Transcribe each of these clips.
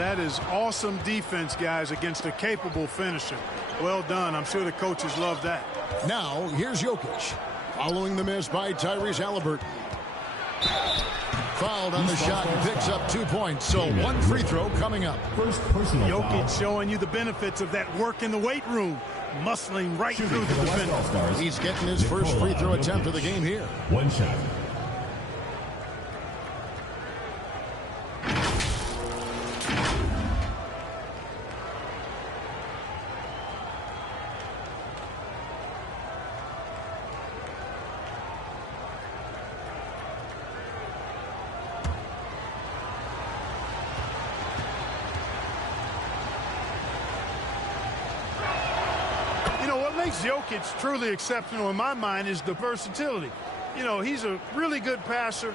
That is awesome defense, guys, against a capable finisher. Well done. I'm sure the coaches love that. Now, here's Jokic. Following the miss by Tyrese Halliburton. Fouled on the shot and picks up 2 points. So one free throw coming up. Jokic showing you the benefits of that work in the weight room. Muscling right through the defender. He's getting his first free throw attempt of the game here. One shot. Jokic truly exceptional in my mind is the versatility. You know, he's a really good passer,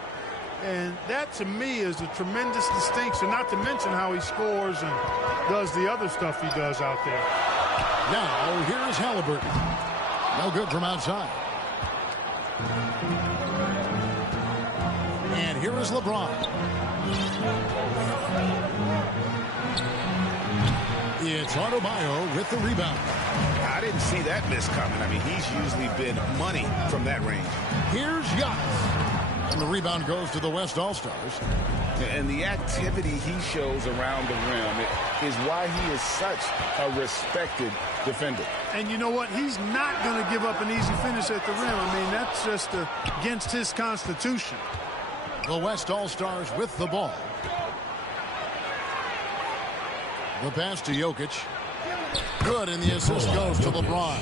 and that to me is a tremendous distinction, not to mention how he scores and does the other stuff he does out there. Now here's Halliburton. No good from outside. And here is LeBron. It's Adebayo with the rebound. I didn't see that miss coming. I mean, he's usually been money from that range. Here's Giannis. And the rebound goes to the West All-Stars. And the activity he shows around the rim is why he is such a respected defender. And you know what? He's not going to give up an easy finish at the rim. I mean, that's just against his constitution. The West All-Stars with the ball. The pass to Jokic. Good, and the assist goes to LeBron.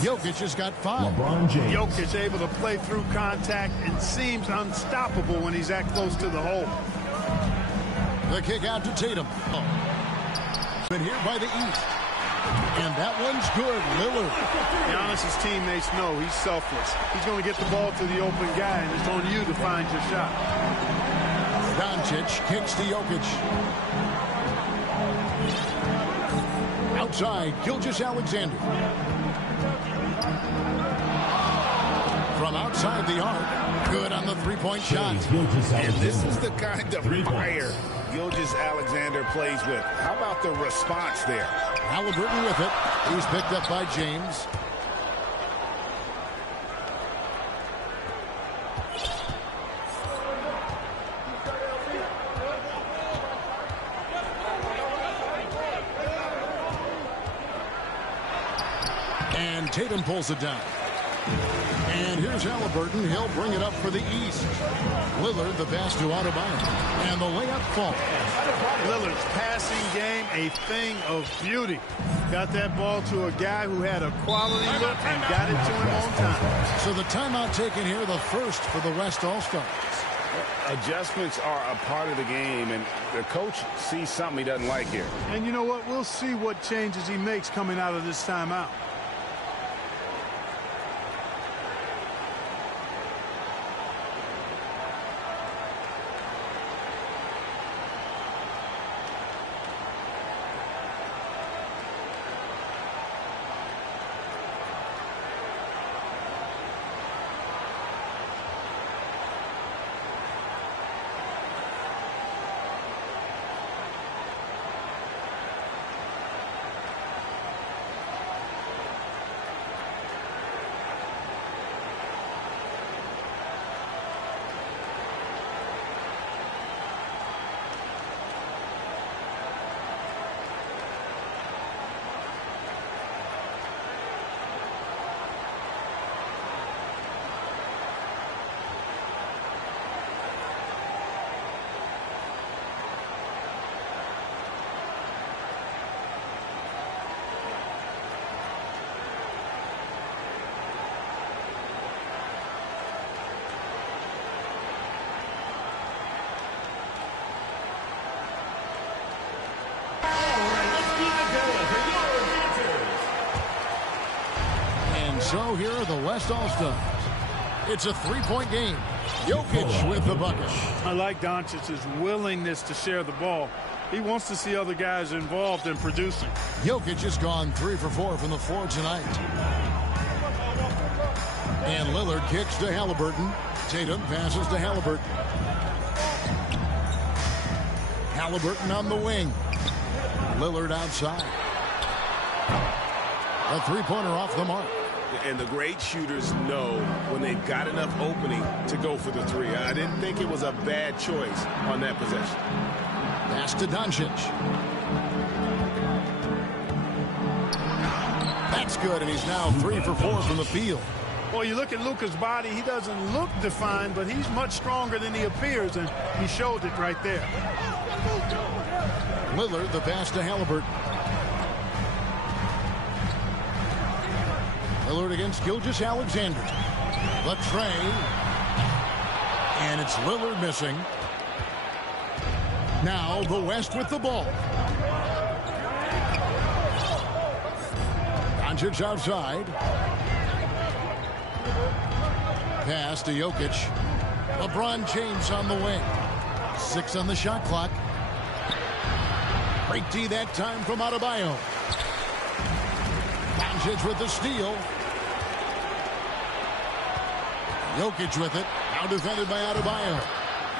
Jokic has got 5. LeBron James. Jokic able to play through contact and seems unstoppable when he's that close to the hole. The kick out to Tatum. But here by the East. And that one's good. Lillard. Giannis's teammates know he's selfless. He's going to get the ball to the open guy, and it's on you to find your shot. Doncic kicks to Jokic. Outside, Gilgeous-Alexander. From outside the arc, good on the three-point shot. And this is the kind of fire Gilgeous-Alexander plays with. How about the response there? Halliburton with it. He's picked up by James. And Tatum pulls it down. And here's Halliburton. He'll bring it up for the East. Lillard, the pass to Adebayo. And the layup falls. Lillard's passing game, a thing of beauty. Got that ball to a guy who had a quality look and got it to him on time. So the timeout taken here, the first for the West All-Stars. Adjustments are a part of the game, and the coach sees something he doesn't like here. And you know what? We'll see what changes he makes coming out of this timeout. So here are the West All-Stars. It's a three-point game. Jokic with the bucket. I like Doncic's willingness to share the ball. He wants to see other guys involved in producing. Jokic has gone 3 for 4 from the floor tonight. And Lillard kicks to Halliburton. Tatum passes to Halliburton. Halliburton on the wing. Lillard outside. A three-pointer off the mark. And the great shooters know when they've got enough opening to go for the three. I didn't think it was a bad choice on that possession. Pass to Doncic. That's good, and he's now 3 for 4 from the field. Well, you look at Luka's body, he doesn't look defined, but he's much stronger than he appears, and he showed it right there. Lillard, the pass to Halliburton. Lillard against Gilgeous-Alexander. The tray. And it's Lillard missing. Now the West with the ball. Doncic outside. Pass to Jokic. LeBron James on the wing. 6 on the shot clock. Break D that time from Adebayo. Doncic with the steal. Jokic with it. Now defended by Adebayo.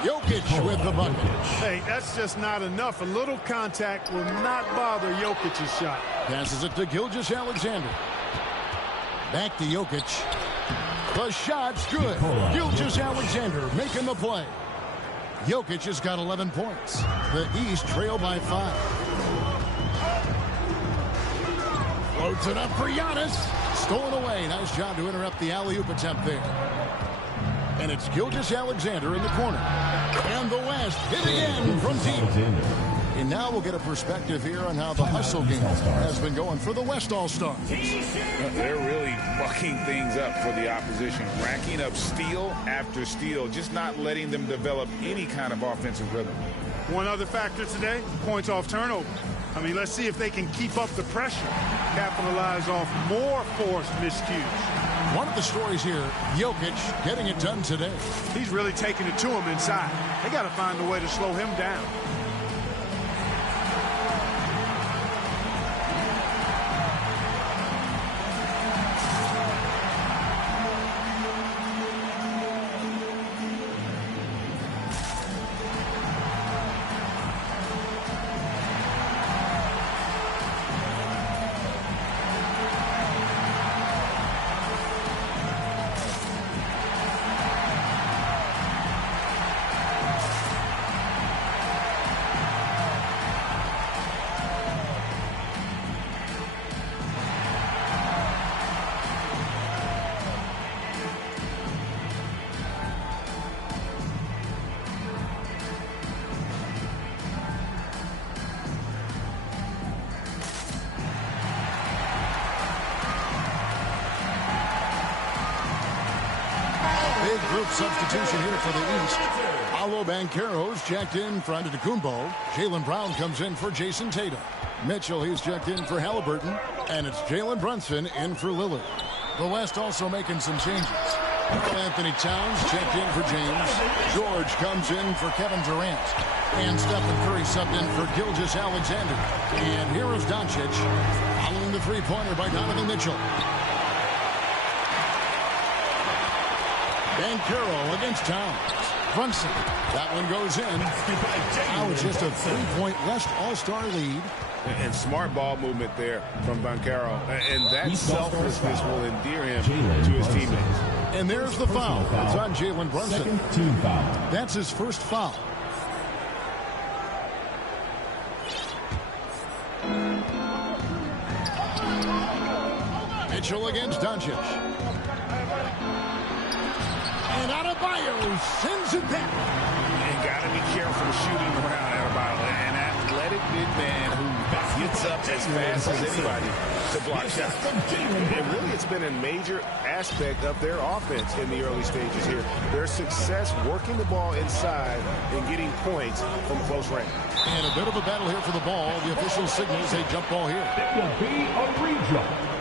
Jokic with the bucket. Hey, that's just not enough. A little contact will not bother Jokic's shot. Passes it to Gilgeous-Alexander. Back to Jokic. The shot's good. Gilgeous-Alexander making the play. Jokic has got 11 points. The East trail by 5. Floats it up for Giannis. Stolen away. Nice job to interrupt the alley-oop attempt there. And it's Gilgeous-Alexander in the corner. And the West hit again from deep. And now we'll get a perspective here on how the hustle game has been going for the West All-Stars. They're really bucking things up for the opposition, racking up steal after steal, just not letting them develop any kind of offensive rhythm. One other factor today, points off turnover. I mean, let's see if they can keep up the pressure, capitalize off more forced miscues. One of the stories here, Jokic getting it done today. He's really taking it to him inside. They got to find a way to slow him down. Big group substitution here for the East. Paolo Banchero's checked in for Antetokounmpo. Jaylen Brown comes in for Jason Tatum. Mitchell, he's checked in for Halliburton. And it's Jalen Brunson in for Lillard. The West also making some changes. Anthony Towns checked in for James. George comes in for Kevin Durant. And Stephen Curry subbed in for Gilgeous-Alexander. And here is Doncic following the three-pointer by Donovan Mitchell. Banchero against Towns. Brunson. That one goes in. Now it's just a 3-point West All-Star lead. And smart ball movement there from Banchero. And that selflessness will endear him to his teammates. And there's the foul. It's on Jalen Brunson. Second team foul. That's his first foul. Mitchell against Doncic. And Adebayo sends it back. And got to be careful shooting around Adebayo. An athletic big man who gets up as fast as anybody to block shots. And really, it's been a major aspect of their offense in the early stages here. Their success working the ball inside and getting points from close range. And a bit of a battle here for the ball. The official signals a jump ball here. It will be a rejump.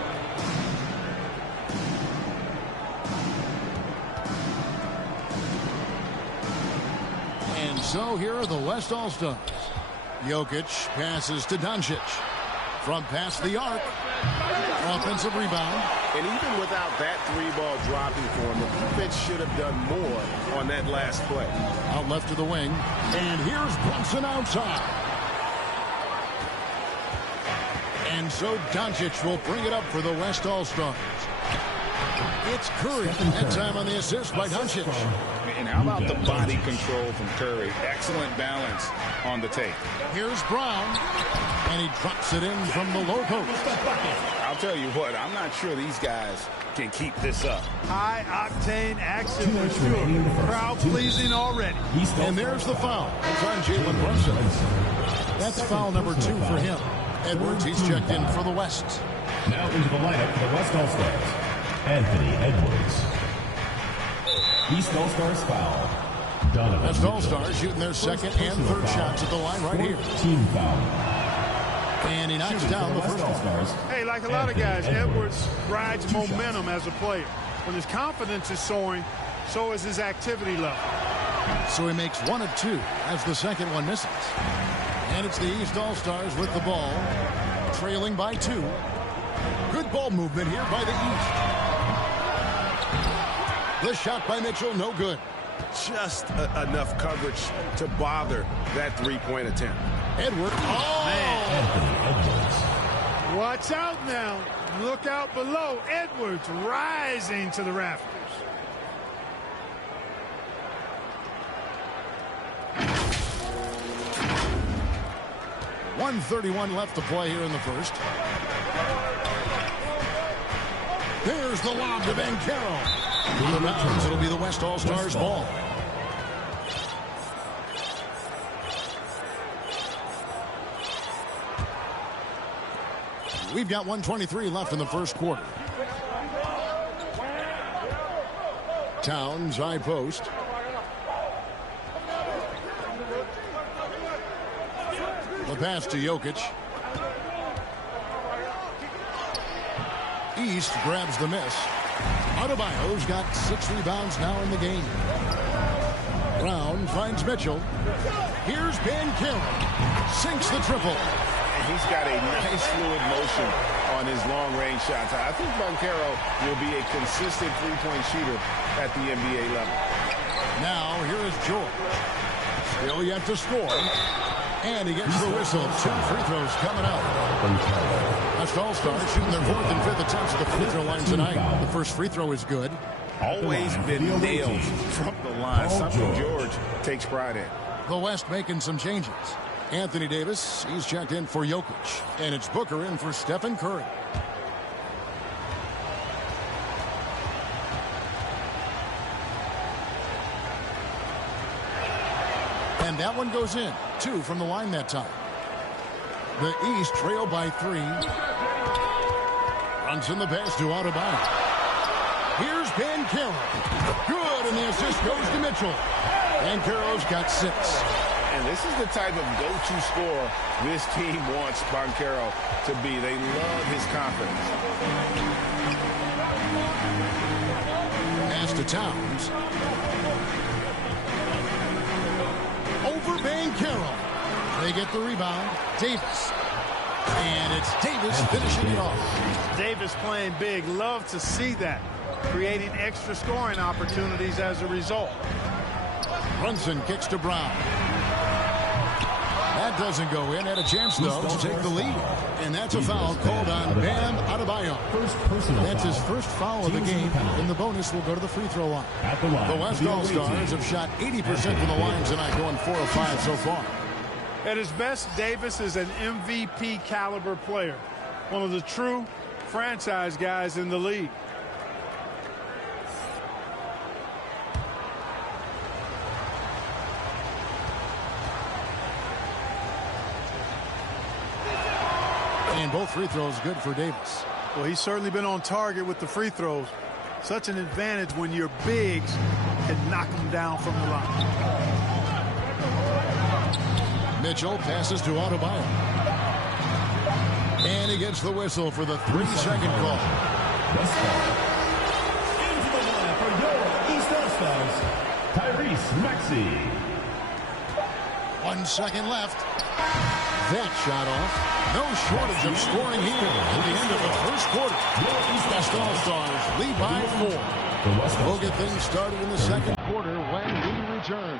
And so here are the West All-Stars. Jokic passes to Doncic. From past the arc. Offensive rebound. And even without that three-ball dropping for him, the defense should have done more on that last play. Out left to the wing. And here's Brunson outside. And so Doncic will bring it up for the West All-Stars. It's Curry. That time on the assist by Doncic. And how about the body control from Curry? Excellent balance on the take. Here's Brown. And he drops it in from the low post. I'll tell you what, I'm not sure these guys can keep this up. High-octane action for sure. Crowd-pleasing already. And there's the foul. It's on Jalen Brunson. That's foul number 2 for him. Edwards, he's checked in for the West. Now into the lineup for the West All-Stars, Anthony Edwards. East All-Stars foul. Donovan West All-Stars shooting their second and third shots at the line right here. Team foul. And he knocks down the first All-Stars. Hey, like a lot of guys, Edwards rides momentum as a player. When his confidence is soaring, so is his activity level. So he makes 1 of 2 as the second one misses. And it's the East All-Stars with the ball, trailing by 2. Good ball movement here by the East. The shot by Mitchell, no good. Just enough coverage to bother that three-point attempt. Edwards. Oh! Edwards. Watch out now. Look out below. Edwards rising to the rafters. .131 left to play here in the first. There's the lob to Banchero. The bounds, it'll be the West All-Stars ball. We've got 1:23 left in the first quarter. Towns, high post. The pass to Jokic. East grabs the miss. Adebayo's got 6 rebounds now in the game. Brown finds Mitchell. Here's Banchero. Sinks the triple. And he's got a nice fluid motion on his long-range shots. I think Banchero will be a consistent three-point shooter at the NBA level. Now here is George. Still yet to score. And he gets the whistle. 2 free throws coming up. West All-Stars shooting their 4th and 5th attempts at the free throw line tonight. The first free throw is good. Always been nailed from the line. Something George takes pride in. The West making some changes. Anthony Davis, he's checked in for Jokic. And it's Booker in for Stephen Curry. And that one goes in. 2 from the line that time. The East trail by 3. Runs in the pass to Adebayo. Here's Banchero. Good, and the assist goes to Mitchell. Banchero's got 6. And this is the type of go-to scorer this team wants Banchero to be. They love his confidence. Pass to Towns. Over Banchero. They get the rebound. Davis. And it's Davis finishing it off. Davis playing big. Love to see that. Creating extra scoring opportunities as a result. Brunson kicks to Brown. That doesn't go in. Had a chance, though, to take the lead. And that's a foul called on Bam Adebayo. That's his first foul of the game. And the bonus will go to the free throw line. The West All-Stars have shot 80% from the line tonight, going 4 of 5 so far. At his best, Davis is an MVP caliber player. One of the true franchise guys in the league. And both free throws good for Davis. Well, he's certainly been on target with the free throws. Such an advantage when your bigs can knock them down from the line. Mitchell passes to Adebayo. And he gets the whistle for the 3-second call. Into the line for your East All-Stars, Tyrese Maxey. 1 second left. That shot off. No shortage of scoring here at the end of the first quarter. West All-Stars lead by 4. We'll get things started in the second quarter when we return.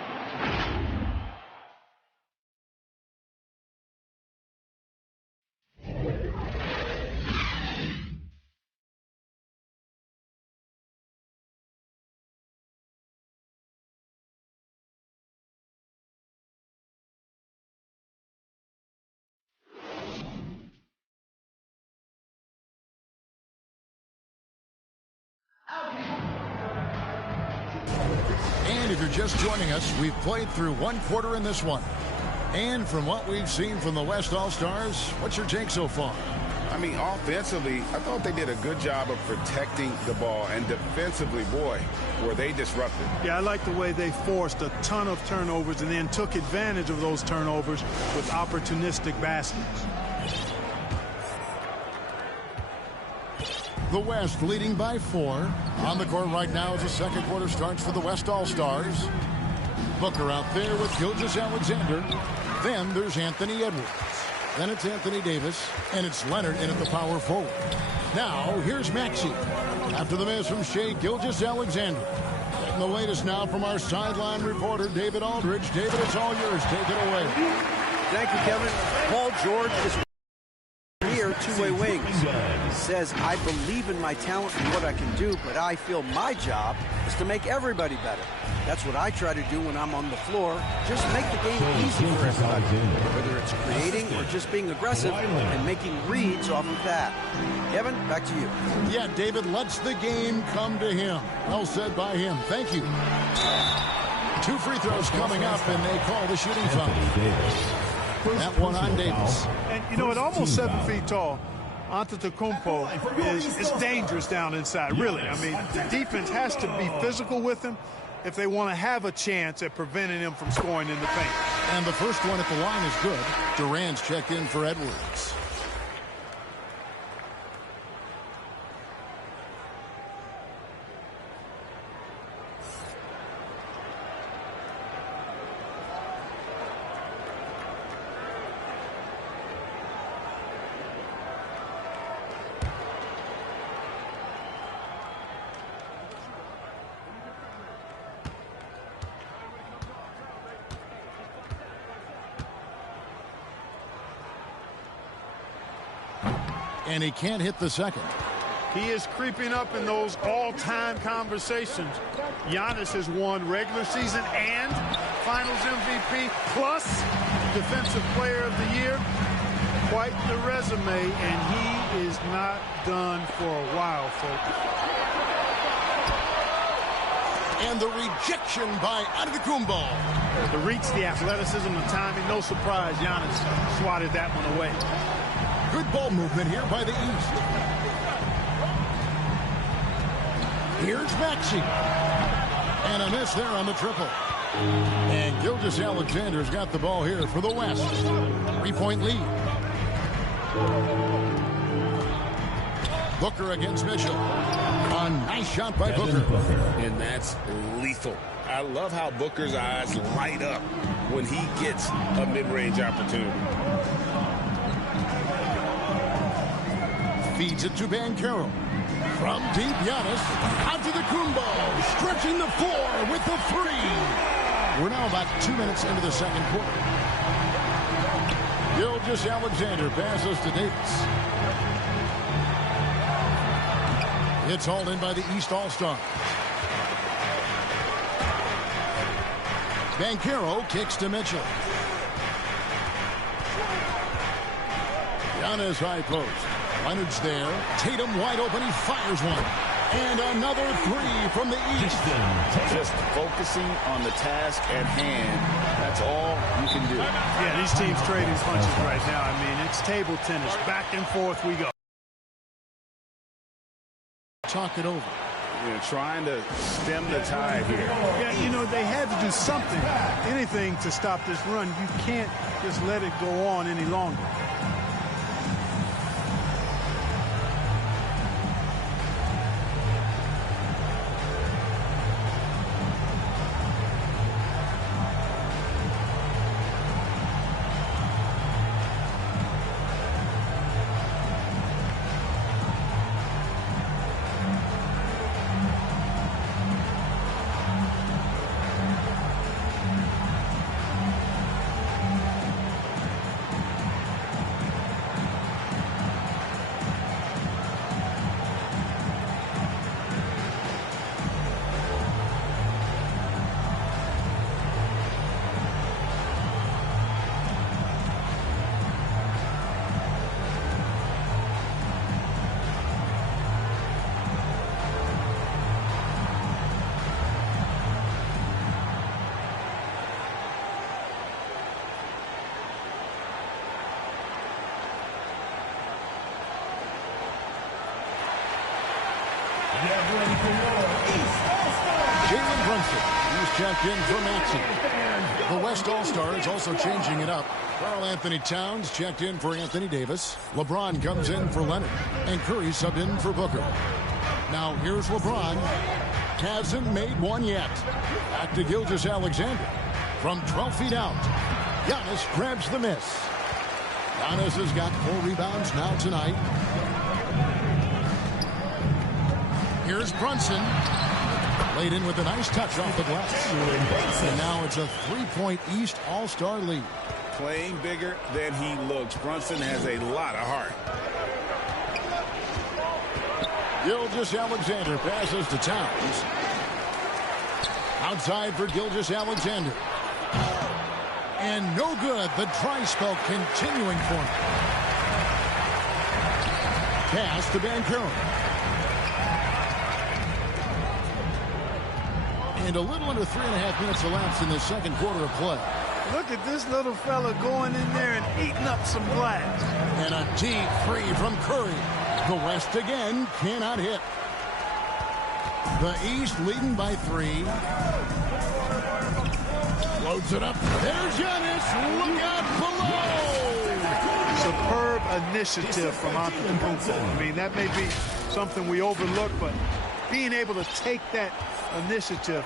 And if you're just joining us, we've played through one quarter in this one. And from what we've seen from the West All-Stars, what's your take so far? I mean, offensively, I thought they did a good job of protecting the ball. And defensively, boy, were they disruptive. Yeah, I like the way they forced a ton of turnovers and then took advantage of those turnovers with opportunistic baskets. The West leading by 4. On the court right now as the second quarter starts for the West All-Stars. Booker out there with Gilgeous-Alexander. Then there's Anthony Edwards. Then it's Anthony Davis. And it's Leonard in at the power forward. Now, here's Maxey. After the miss from Shai Gilgeous-Alexander. And the latest now from our sideline reporter, David Aldridge. David, it's all yours. Take it away. Thank you, Kevin. Paul George is here, two-way wings. Says, I believe in my talent and what I can do, but I feel my job is to make everybody better. That's what I try to do when I'm on the floor. Just make the game easy for everybody. Whether it's creating or just being aggressive and making reads off of that. Kevin, back to you. Yeah, David lets the game come to him. Well said by him. Thank you. 2 free throws coming up, and they call the shooting foul. That one on Davis. And, you know, at almost 7 feet tall, Antetokounmpo is dangerous down inside, really. I mean, the defense has to be physical with him if they want to have a chance at preventing him from scoring in the paint. And the first one at the line is good. Durant's checked in for Edwards. And he can't hit the second. He is creeping up in those all-time conversations. Giannis has won regular season and Finals MVP plus Defensive Player of the Year. Quite the resume, and he is not done for a while, folks. And the rejection by Antetokounmpo. The reach, the athleticism, the timing, no surprise Giannis swatted that one away. Good ball movement here by the East. Here's Maxey. And a miss there on the triple. And Gilgeous-Alexander's got the ball here for the West. 3-point lead. Booker against Mitchell. A nice shot by Booker. And that's lethal. I love how Booker's eyes light up when he gets a mid-range opportunity. Feeds it to Banchero. From deep, Giannis. Antetokounmpo stretching the floor with the 3. We're now about 2 minutes into the second quarter. Gilgeous-Alexander passes to Davis. It's hauled in by the East All-Star. Banchero kicks to Mitchell. Giannis high post. Leonard's there. Tatum wide open. He fires one. And another 3 from the East. Just focusing on the task at hand. That's all you can do. Yeah, these teams trading punches right now. I mean, it's table tennis. Back and forth we go. Talk it over. Trying to stem the tide here. Yeah, you know, they had to do something, anything to stop this run. You can't just let it go on any longer. Jalen Brunson, he's checked in for Maxey. The West All-Stars also changing it up. Karl Anthony Towns checked in for Anthony Davis. LeBron comes in for Leonard. And Curry subbed in for Booker. Now here's LeBron. Hasn't made one yet. Back to Gilgeous-Alexander. From 12 feet out, Giannis grabs the miss. Giannis has got 4 rebounds now tonight. Here's Brunson. Laid in with a nice touch off the glass. And now it's a 3-point East All-Star lead. Playing bigger than he looks. Brunson has a lot of heart. Gilgeous-Alexander passes to Towns. Outside for Gilgeous-Alexander. And no good. The dry spell continuing for him. Pass to Banchero. And a little under 3.5 minutes elapsed in the second quarter of play. Look at this little fella going in there and eating up some glass. And a deep three from Curry. The West again cannot hit. The East leading by 3. Loads it up. There's Giannis. Look out below. Superb initiative from Antetokounmpo. I mean, that may be something we overlook, but being able to take that initiative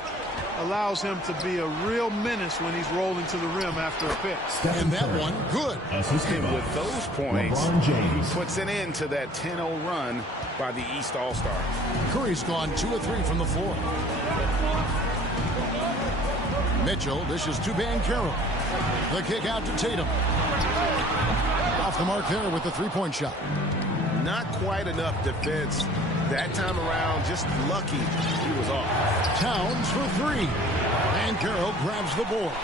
allows him to be a real menace when he's rolling to the rim after a pick. And that one, good. And with those points, he puts an end to that 10-0 run by the East All-Stars. Curry's gone 2 of 3 from the floor. Mitchell dishes to Banchero. The kick out to Tatum. Off the mark there with the 3-point shot. Not quite enough defense. That time around, just lucky he was off. Towns for 3. Banchero grabs the board.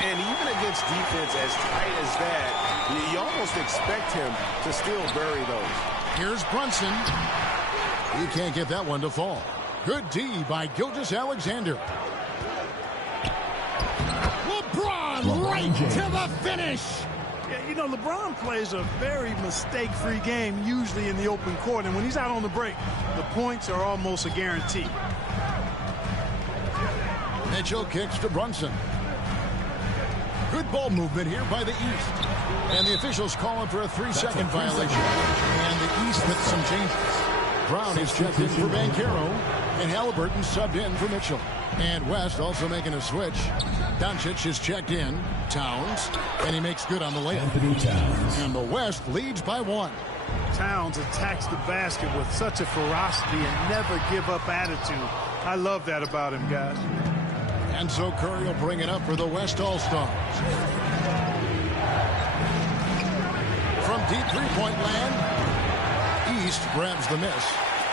And even against defense as tight as that, you almost expect him to still bury those. Here's Brunson. He can't get that one to fall. Good D by Gilgeous-Alexander. LeBron right to the finish. Yeah, you know, LeBron plays a very mistake-free game, usually in the open court. And when he's out on the break, the points are almost a guarantee. Mitchell kicks to Brunson. Good ball movement here by the East. And the officials calling for a 3-second violation. And the East with some changes. Brown is checked in for Banchero. And Halliburton subbed in for Mitchell. And West also making a switch. Doncic is checked in. Towns. And he makes good on the layup. And the West leads by 1. Towns attacks the basket with such a ferocity and never give up attitude. I love that about him, guys. And so Curry will bring it up for the West All-Stars. From deep 3-point land, East grabs the miss.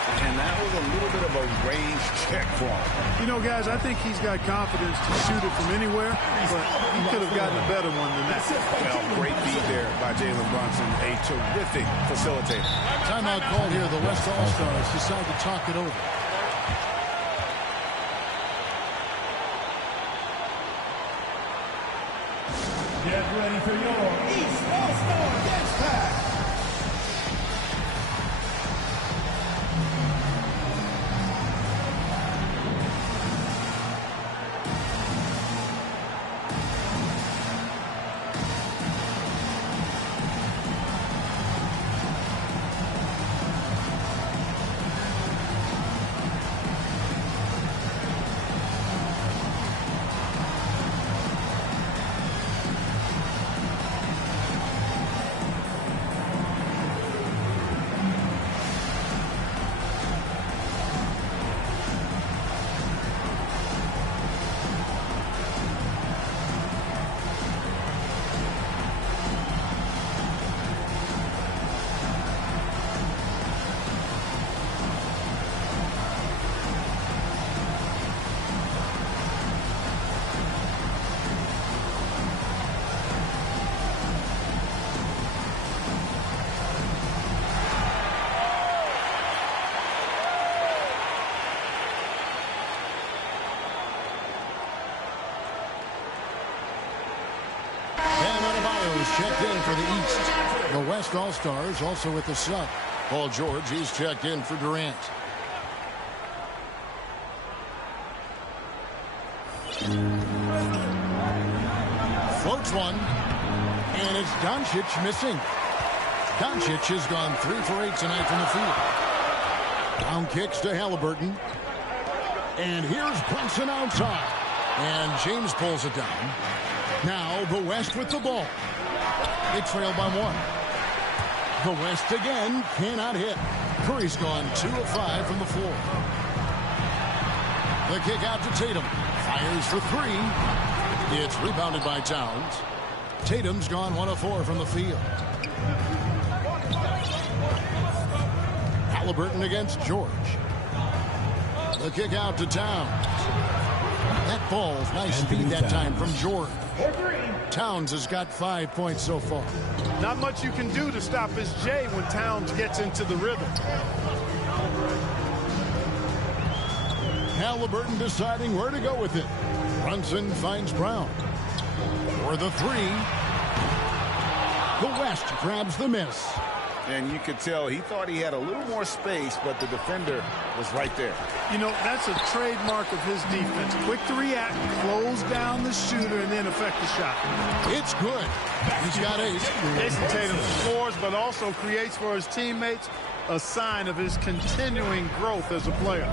And that was a little bit of a range check for him. You know, guys, I think he's got confidence to shoot it from anywhere, but he could have gotten a better one than that. Well, great beat there by Jalen Brunson, a terrific facilitator. Timeout call here. The West All-Stars decide to talk it over. Get ready for your East All-Star Dance Pack. Checked in for the East. The West All-Stars also with the sub. Paul George, he's checked in for Durant. Floats one. And it's Doncic missing. Doncic has gone 3 for 8 tonight from the field. Down kicks to Halliburton. And here's Brunson outside. And James pulls it down. Now the West with the ball. They trail by 1. The West again cannot hit. Curry's gone 2 of 5 from the floor. The kick out to Tatum. Fires for 3. It's rebounded by Towns. Tatum's gone 1 of 4 from the field. Halliburton against George. The kick out to Towns. That ball's nice speed that time from George. Towns has got 5 points so far. Not much you can do to stop his J when Towns gets into the rhythm. Halliburton deciding where to go with it. Brunson finds Brown. For the 3. The West grabs the miss. And you could tell he thought he had a little more space, but the defender was right there. You know, that's a trademark of his defense. Quick to react, close down the shooter, and then affect the shot. It's good. He's got 8. Jason Tatum scores, but also creates for his teammates, a sign of his continuing growth as a player.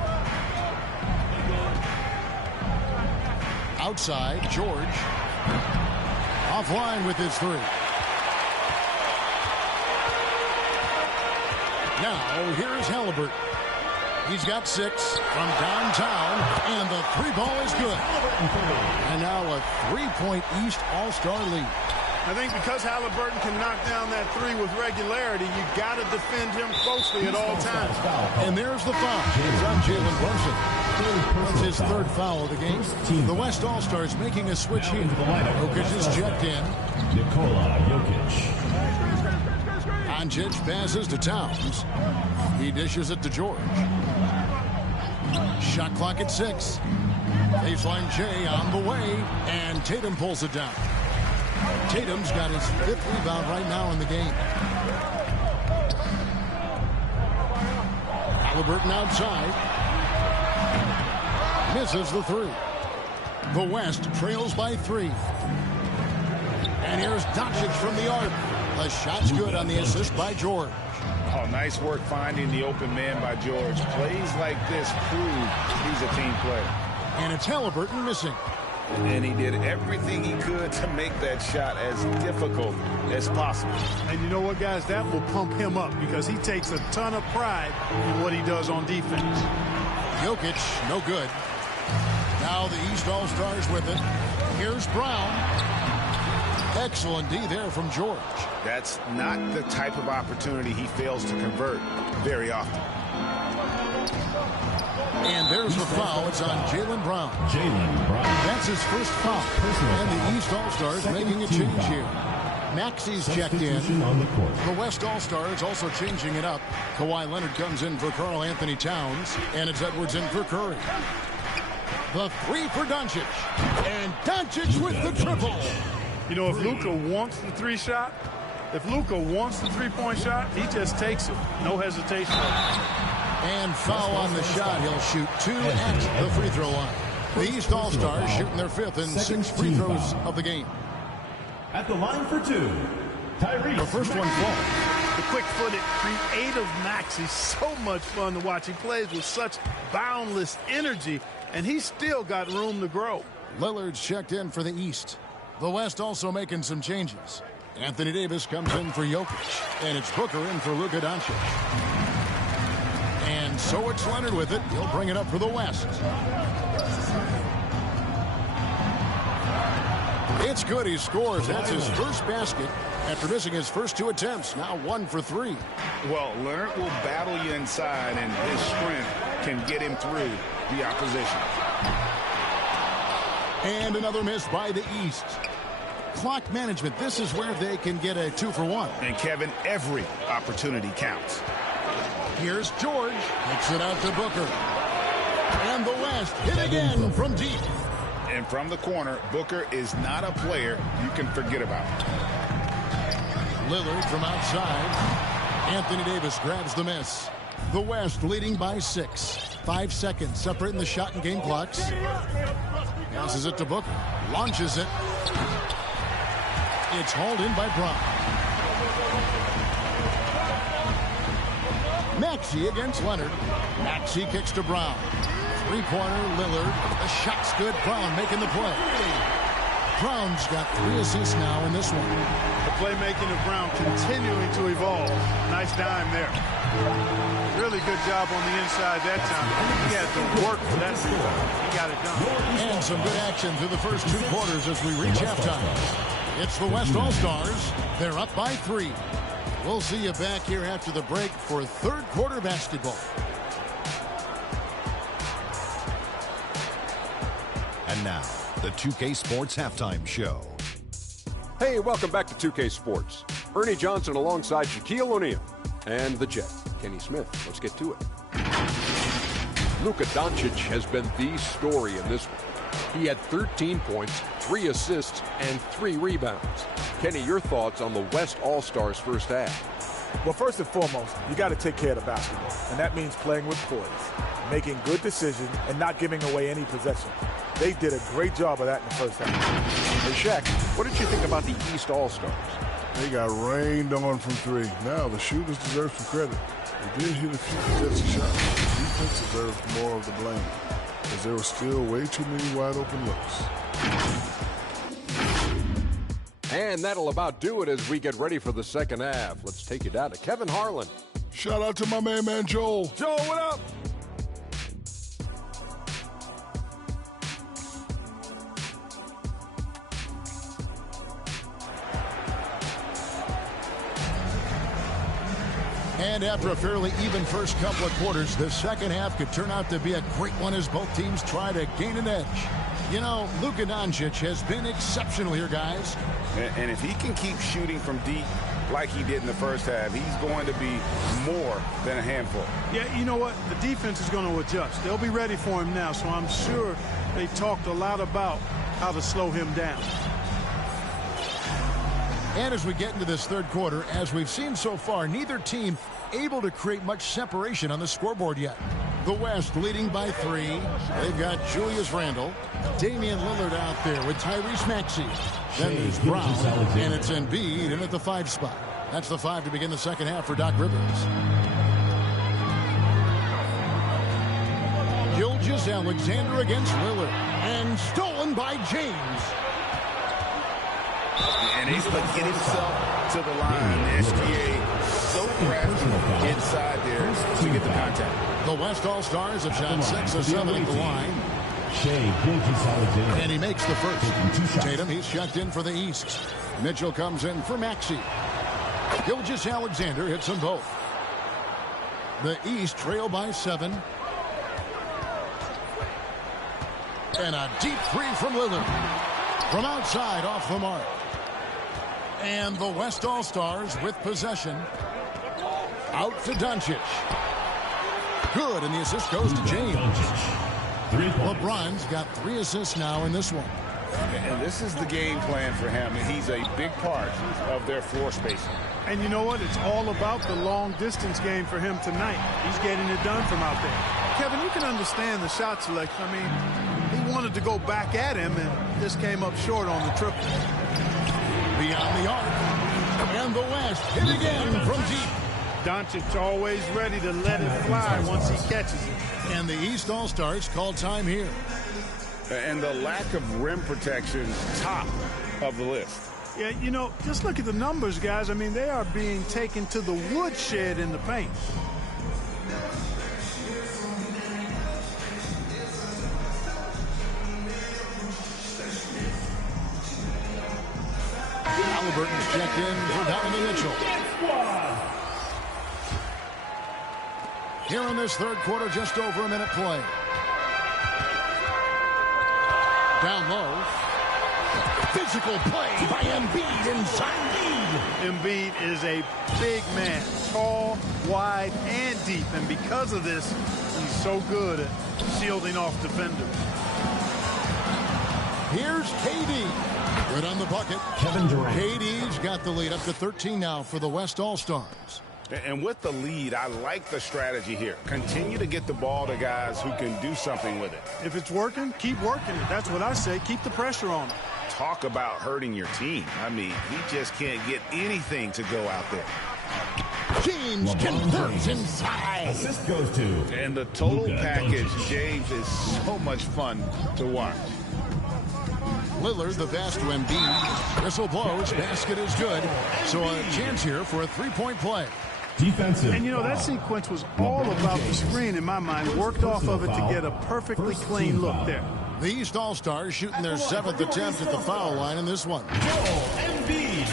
Outside, George. Offline with his 3. Now, here's Halliburton. He's got 6 from downtown, and the 3 ball is good. And now a 3-point East All-Star lead. I think because Halliburton can knock down that 3 with regularity, you got to defend him closely at all times. And there's the foul. It's on Jalen Brunson. That's his 3rd foul of the game. The West All-Stars making a switch here. Jokic is checked in. Nikola Jokic. Doncic passes to Towns. He dishes it to George. Shot clock at 6. Baseline J on the way, and Tatum pulls it down. Tatum's got his 5th rebound right now in the game. Halliburton outside. Misses the 3. The West trails by 3. And here's Doncic from the arc. The shot's good on the assist by George. Oh, nice work finding the open man by George. Plays like this prove he's a team player. And it's Halliburton missing. And he did everything he could to make that shot as difficult as possible. And you know what, guys? That will pump him up because he takes a ton of pride in what he does on defense. Jokic, no good. Now the East All-Stars with it. Here's Brown. Excellent D there from George. That's not the type of opportunity he fails to convert very often. And there's the foul. It's on Jalen Brown. Jalen Brown. That's his first foul. And the East All-Stars making a change here. Maxi's checked in. On the court. The West All-Stars also changing it up. Kawhi Leonard comes in for Karl Anthony Towns. And it's Edwards in for Curry. The 3 for Doncic. And Doncic with the triple. You know, if Luka wants the 3 shot, if Luka wants the 3-point shot, he just takes it. No hesitation. And foul on the shot. He'll shoot 2 at the free throw line. The East All-Stars shooting their 5th and 6th free throws of the game. At the line for 2, Tyrese. The first one falls. The quick-footed, creative Maxey, so much fun to watch. He plays with such boundless energy, and he's still got room to grow. Lillard's checked in for the East. The West also making some changes. Anthony Davis comes in for Jokic, and it's Booker in for Luka Doncic. And so it's Leonard with it. He'll bring it up for the West. It's good. He scores. That's his first basket after missing his first 2 attempts. Now 1 for 3. Well, Leonard will battle you inside, and his sprint can get him through the opposition. And another miss by the East. Clock management. This is where they can get a 2 for 1. And, Kevin, every opportunity counts. Here's George. Kicks it out to Booker. And the West hit again from deep. And from the corner, Booker is not a player you can forget about. Lillard from outside. Anthony Davis grabs the miss. The West leading by 6. 5 seconds separating the shot and game clocks. Passes it to Booker. Launches it. It's hauled in by Brown. Maxey against Leonard. Maxey kicks to Brown. Three-pointer, Lillard. The shot's good. Brown making the play. Brown's got 3 assists now in this one. The playmaking of Brown continuing to evolve. Nice dime there. Really good job on the inside that time. He had to work for that rebound. He got it done. And some good action through the first 2 quarters as we reach halftime. It's the West All-Stars. They're up by 3. We'll see you back here after the break for third quarter basketball. And now, the 2K Sports Halftime Show. Hey, welcome back to 2K Sports. Ernie Johnson alongside Shaquille O'Neal and the Jet, Kenny Smith. Let's get to it. Luka Doncic has been the story in this one. He had 13 points, 3 assists, and 3 rebounds. Kenny, your thoughts on the West All-Stars first half? Well, first and foremost, you got to take care of the basketball, and that means playing with poise, making good decisions, and not giving away any possession. They did a great job of that in the first half. And Shaq, what did you think about the East All-Stars? They got rained on from 3. Now, the shooters deserve some credit. They did hit a few contested shots. The defense deserves more of the blame, because there were still way too many wide-open looks. And that'll about do it as we get ready for the second half. Let's take you down to Kevin Harlan. Shout out to my man Joel. Joel, what up? And after a fairly even first couple of quarters, the second half could turn out to be a great one as both teams try to gain an edge. You know, Luka Doncic has been exceptional here, guys. And if he can keep shooting from deep like he did in the first half, he's going to be more than a handful. Yeah, you know what? The defense is going to adjust. They'll be ready for him now, so I'm sure they talked a lot about how to slow him down. And as we get into this third quarter, as we've seen so far, neither team able to create much separation on the scoreboard yet. The West leading by 3. They've got Julius Randle, Damian Lillard out there with Tyrese Maxey. Then there's Brown, and it's Embiid in at the 5 spot. That's the 5 to begin the second half for Doc Rivers. Gilgeous Alexander against Lillard, and stolen by James. And he's going to get himself to the line. SGA so crafty inside there to get the contact. The West All-Stars have shot 6 of 7 at the line. And he makes the first. Tatum, he's checked in for the East. Mitchell comes in for Maxey. Gilgeous Alexander hits them both. The East trail by 7. And a deep 3 from Lillard. From outside, off the mark. And the West All-Stars with possession. Out to Doncic. Good, and the assist goes to James. LeBron's got 3 assists now in this one. And this is the game plan for him, and he's a big part of their floor spacing. And you know what? It's all about the long-distance game for him tonight. He's getting it done from out there. Kevin, you can understand the shot selection. I mean, he wanted to go back at him, and just came up short on the triple. Beyond the arc. And the West hit again from deep. Doncic always ready to let it fly once he catches it. And the East All-Stars call time here. And the lack of rim protection, top of the list. Yeah, you know, just look at the numbers, guys. I mean, they are being taken to the woodshed in the paint. Halliburton's checked in for Donovan Mitchell. Here in this third quarter, just over a minute play. Down low. Physical play by Embiid inside. Embiid is a big man, tall, wide, and deep. And because of this, he's so good at shielding off defenders. Here's KD. Good on the bucket. Kevin Durant. KD's got the lead up to 13 now for the West All-Stars. And with the lead, I like the strategy here. Continue to get the ball to guys who can do something with it. If it's working, keep working it. That's what I say. Keep the pressure on him. Talk about hurting your team. I mean, he just can't get anything to go out there. James converts inside. Assist goes to. And the total Luka package, Doncic. James, is so much fun to watch. Lillard, the pass to Embiid. Whistle blows. Basket is good. So a chance here for a three-point play. Defensive. And, you know, that sequence was all about the screen in my mind. Worked off of it to get a perfectly clean look there. The East All-Stars shooting their 7th attempt at the foul line in this one. Embiid.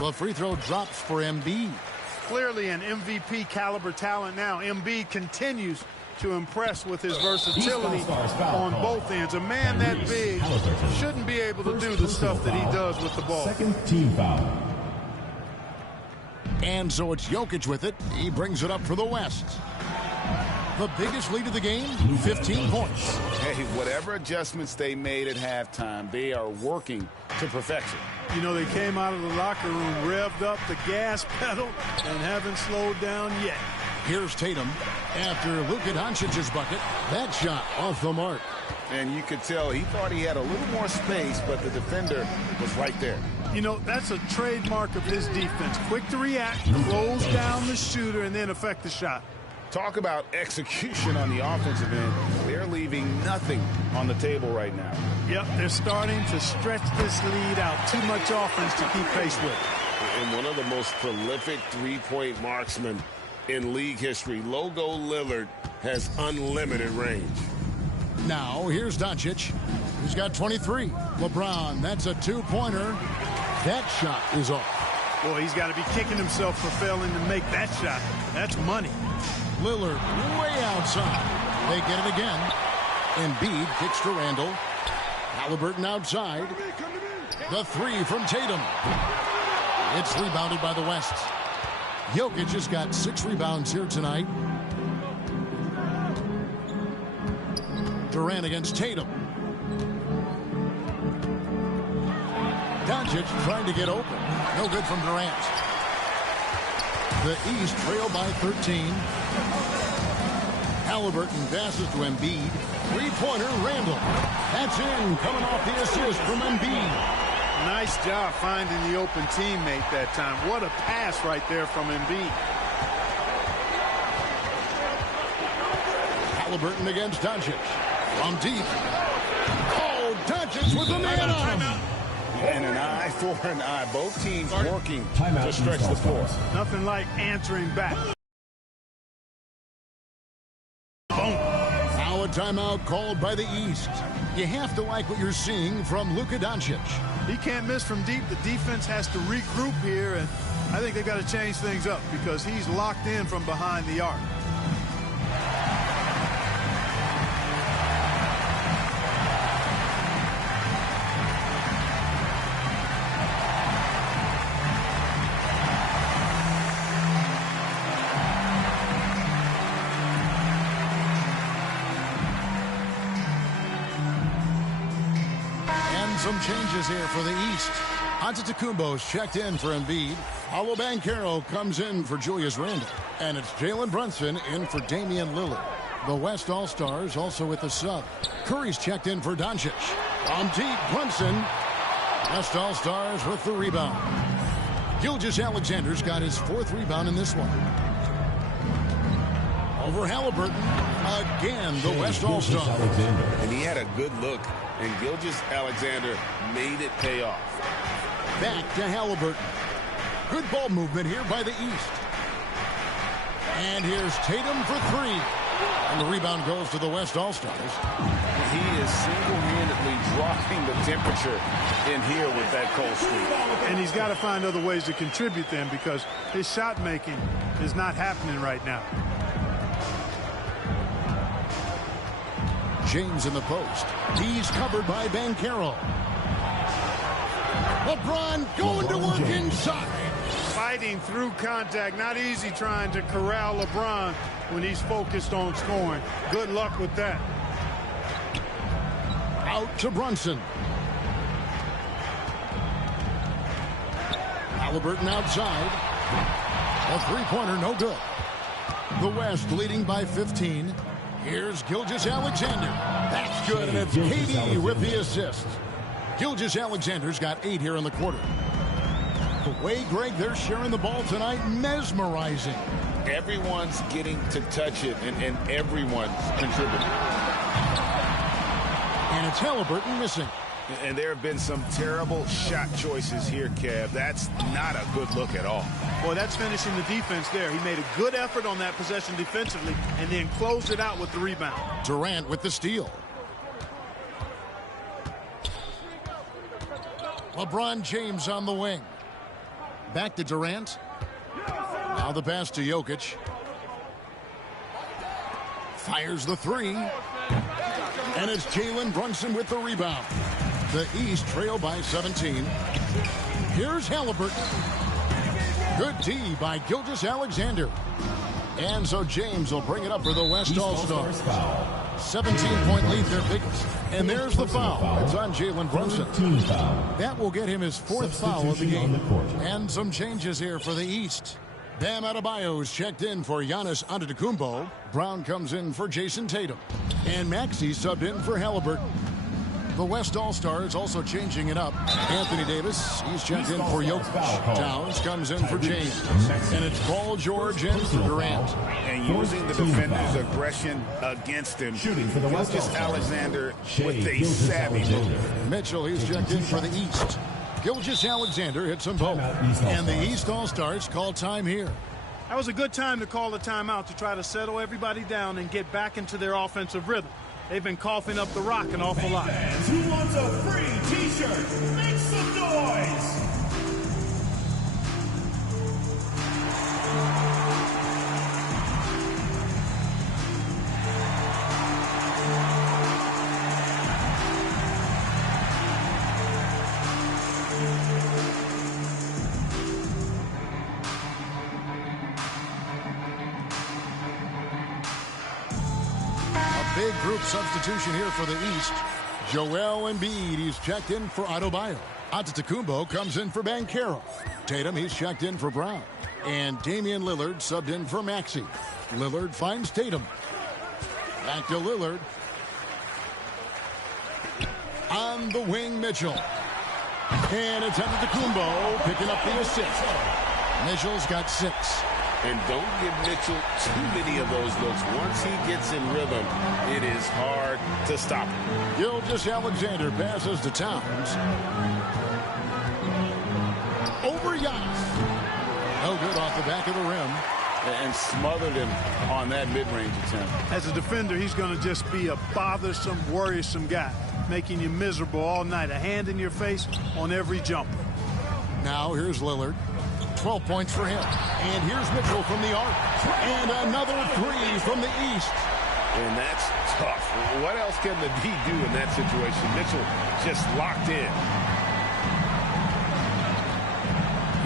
The free throw drops for Embiid. Clearly an MVP caliber talent now. Embiid continues to impress with his versatility on both ends. A man that big shouldn't be able to do the stuff that he does with the ball. Second team foul. And so it's Jokic with it. He brings it up for the West. The biggest lead of the game, 15 points. Hey, whatever adjustments they made at halftime, they are working to perfection. You know, they came out of the locker room, revved up the gas pedal, and haven't slowed down yet. Here's Tatum after Luka Doncic's bucket. That shot off the mark. And you could tell he thought he had a little more space, but the defender was right there. You know, that's a trademark of his defense. Quick to react, close down the shooter, and then affect the shot. Talk about execution on the offensive end. They're leaving nothing on the table right now. Yep, they're starting to stretch this lead out. Too much offense to keep pace with. And one of the most prolific three-point marksmen in league history, Logo Lillard, has unlimited range. Now, here's Doncic. He's got 23. LeBron, that's a two-pointer. That shot is off. Boy, he's got to be kicking himself for failing to make that shot. That's money. Lillard way outside. They get it again. Embiid kicks to Randall. Halliburton outside. The three from Tatum. It's rebounded by the West. Jokic has got 6 rebounds here tonight. Durant against Tatum. Doncic trying to get open. No good from Durant. The East trail by 13. Halliburton passes to Embiid. Three-pointer, Randall. That's in, coming off the assist from Embiid. Nice job finding the open teammate that time. What a pass right there from Embiid. Halliburton against Doncic. From deep. Oh, Doncic with the man on him. And an eye for an eye. Both teams working Timeout to stretch the floor. Nothing like answering back. Boom. Now a timeout called by the East. You have to like what you're seeing from Luka Doncic. He can't miss from deep. The defense has to regroup here, and I think they've got to change things up because he's locked in from behind the arc. Some changes here for the East. Antetokounmpo's checked in for Embiid. Paolo Banchero comes in for Julius Randle. And it's Jalen Brunson in for Damian Lillard. The West All-Stars also with the sub. Curry's checked in for Doncic. From deep, Brunson. West All-Stars with the rebound. Gilgeous-Alexander's got his 4th rebound in this one. Over Halliburton. Again, the West All-Stars. And he had a good look. And Gilgeous-Alexander made it pay off. Back to Halliburton. Good ball movement here by the East. And here's Tatum for 3. And the rebound goes to the West All-Stars. He is single-handedly dropping the temperature in here with that cold streak. And he's got to find other ways to contribute then because his shot making is not happening right now. James in the post. He's covered by Banchero. LeBron going to work inside. Fighting through contact. Not easy trying to corral LeBron when he's focused on scoring. Good luck with that. Out to Brunson. Halliburton outside. A three-pointer, no good. The West leading by 15. Here's Gilgeous-Alexander. That's good, and it's KD with the assist. Gilgeous-Alexander's got 8 here in the quarter. The way, Greg, they're sharing the ball tonight, mesmerizing. Everyone's getting to touch it, and everyone's contributing. And it's Halliburton missing. And there have been some terrible shot choices here, Kev. That's not a good look at all. Boy, that's finishing the defense there. He made a good effort on that possession defensively and then closed it out with the rebound. Durant with the steal. LeBron James on the wing. Back to Durant. Now the pass to Jokic. Fires the three. And it's Jalen Brunson with the rebound. The East trail by 17. Here's Halliburton. Good D by Gilgeous-Alexander. And so James will bring it up for the West All-Stars. 17-point lead, their biggest. And there's the foul. It's on Jalen Brunson. That will get him his 4th foul of the game. And some changes here for the East. Bam Adebayo's checked in for Giannis Antetokounmpo. Brown comes in for Jason Tatum. And Maxey subbed in for Halliburton. The West All-Stars also changing it up. Anthony Davis, he's checked in for Jokic. Towns comes in for James. And it's Paul George in for Durant. And using the defender's aggression against him. Gilgeous-Alexander with a savvy move. Mitchell, he's checked in for the East. Gilgeous-Alexander hits them both. And the East All-Stars call time here. That was a good time to call a timeout to try to settle everybody down and get back into their offensive rhythm. They've been coughing up the rock an awful lot. Fans who wants a free T-shirt, make some noise! Big group substitution here for the East. Joel Embiid, he's checked in for Adebayo. Antetokounmpo comes in for Banchero. Tatum, he's checked in for Brown. And Damian Lillard subbed in for Maxey. Lillard finds Tatum. Back to Lillard. On the wing, Mitchell. And it's Antetokounmpo picking up the assist. Mitchell's got 6. And don't give Mitchell too many of those looks. Once he gets in rhythm, it is hard to stop him. Gilgeous-Alexander passes to Towns. Over Giannis. No good off the back of the rim. And smothered him on that mid-range attempt. As a defender, he's going to just be a bothersome, worrisome guy, making you miserable all night. A hand in your face on every jumper. Now here's Lillard. 12 points for him. And here's Mitchell from the arc. And another 3 from the East. And that's tough. What else can the D do in that situation? Mitchell just locked in.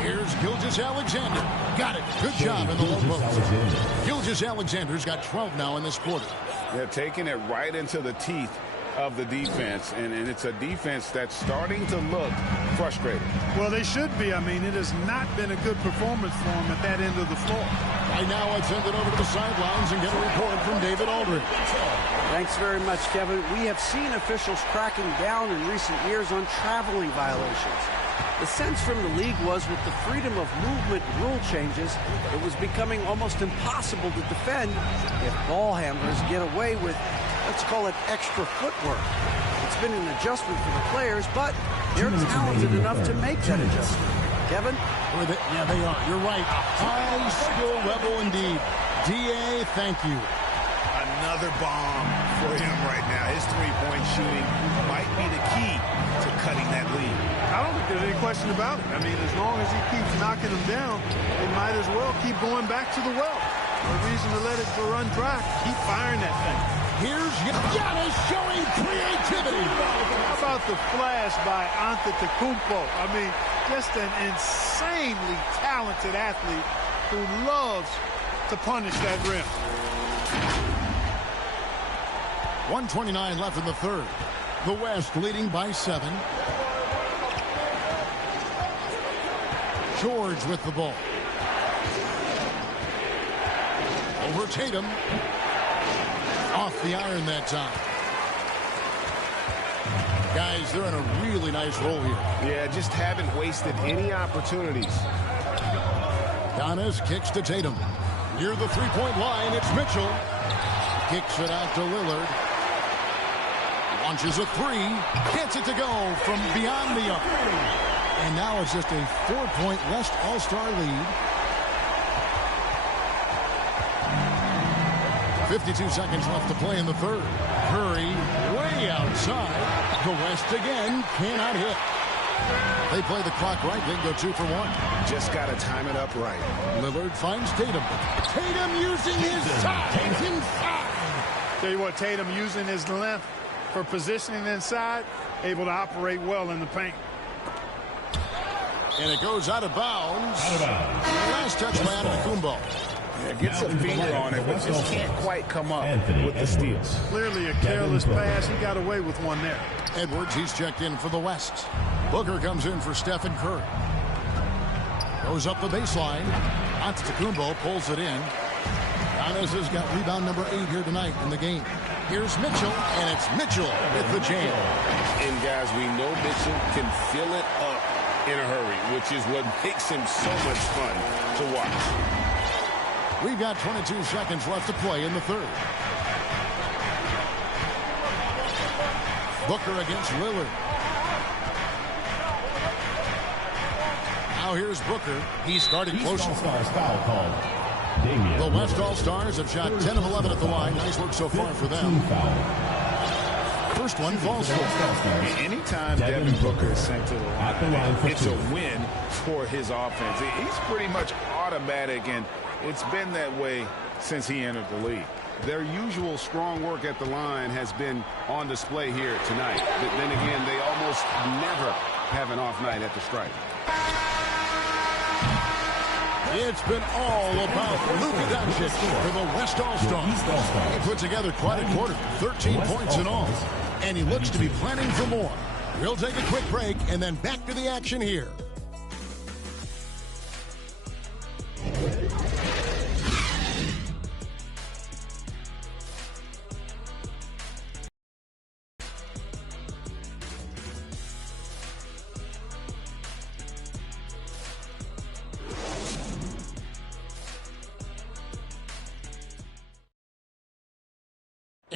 Here's Gilgeous-Alexander. Got it. Good job in the low post. Gilgeous-Alexander's got 12 now in this quarter. They're taking it right into the teeth of the defense, and it's a defense that's starting to look frustrated. Well, they should be. I mean, it has not been a good performance for them at that end of the floor. Right now, let's send it over to the sidelines and get a report from David Aldridge. Thanks very much, Kevin. We have seen officials cracking down in recent years on traveling violations. The sense from the league was with the freedom of movement rule changes, it was becoming almost impossible to defend if ball handlers get away with, let's call it, extra footwork. It's been an adjustment for the players, but they're talented enough to make that adjustment. Kevin? Yeah, they are. You're right. High skill level indeed. D.A., thank you. Another bomb for him right now. His three-point shooting might be the key to cutting that lead. I don't think there's any question about it. I mean, as long as he keeps knocking them down, they might as well keep going back to the well. No reason to let it run dry. Keep firing that thing. Here's Giannis showing creativity. How about the flash by Antetokounmpo? I mean, just an insanely talented athlete who loves to punish that rim. 1:29 left in the third. The West leading by 7. George with the ball. Over Tatum. Off the iron that time. Guys, they're in a really nice roll here. Yeah, just haven't wasted any opportunities. Giannis kicks to Tatum. Near the three-point line, it's Mitchell. Kicks it out to Lillard. Launches a three. Gets it to go from beyond the arc. And now it's just a 4-point West All-Star lead. 52 seconds left to play in the third. Curry way outside. The West again cannot hit. They play the clock right. They go 2 for 1. Just got to time it up right. Lillard finds Tatum. Tatum using his size inside. Tell you what, Tatum using his length for positioning inside, able to operate well in the paint. And it goes out of bounds. Last touch by Antetokounmpo. Yeah, gets a finger on it, but just can't quite come up with the steals. Clearly a careless pass. He got away with one there. Edwards, he's checked in for the West. Booker comes in for Stephen Curry. Goes up the baseline. Antetokounmpo pulls it in. Giannis has got rebound number 8 here tonight in the game. Here's Mitchell, and it's Mitchell with the jam. And guys, we know Mitchell can fill it up in a hurry, which is what makes him so much fun to watch. We've got 22 seconds left to play in the third. Booker against Lillard. Now here's Booker. He started closer. Foul called. The West All-Stars have shot 10 of 11 at the line. Nice work so far for them. First one falls for. Anytime Devin Booker is sent to the line, it's a win for his offense. He's pretty much automatic, and it's been that way since he entered the league. Their usual strong work at the line has been on display here tonight. But then again, they almost never have an off night at the stripe. It's been all about Luka Doncic for the West All-Stars. He put together quite a quarter, 13 points in all. And he looks to be planning for more. We'll take a quick break and then back to the action here.